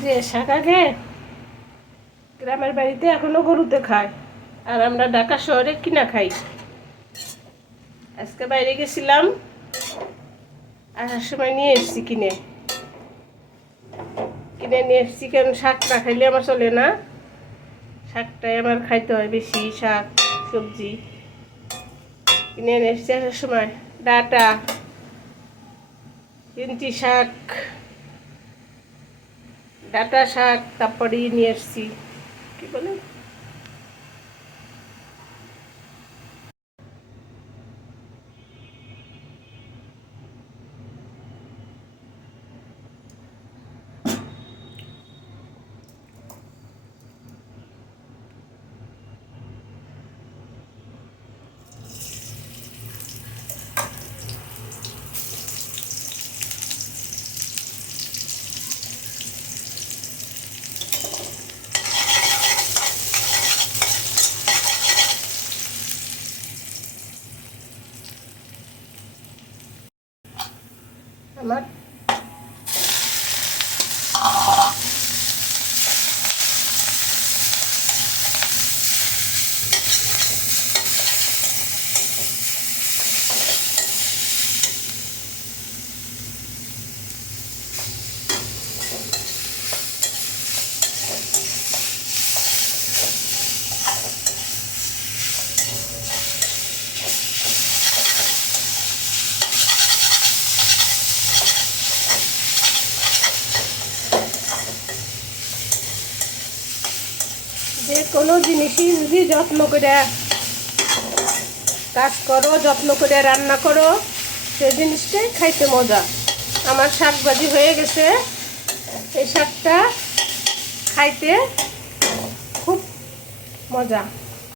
যে শাক আগে। গ্রামের বাড়িতে এখনও গরুতে খায়। আর আমরা ঢাকা শহরে কিনা খাই। আজকে বাইরে গেছিলাম। আসার সময় নিয়ে এসছি কিনে। কিনে নিয়ে এসছি কারণ শাক না খাইলে আমার চলে না। শাকটাই আমার খাইতে হয় বেশি, শাক, সবজি। কিনে নিয়ে এসছি আসার সময়। ডাটা তিনটি শাক। ডাটা শাক তারপরে নিয়ে এসছি। কি বলে? আমার যে কোনো জিনিসই যদি যত্ন করে কাজ করো, যত্ন করে রান্না করো, সে জিনিসটাই খাইতে মজা। আমার শাক ভাজি হয়ে গেছে। এই শাকটা খাইতে খুব মজা।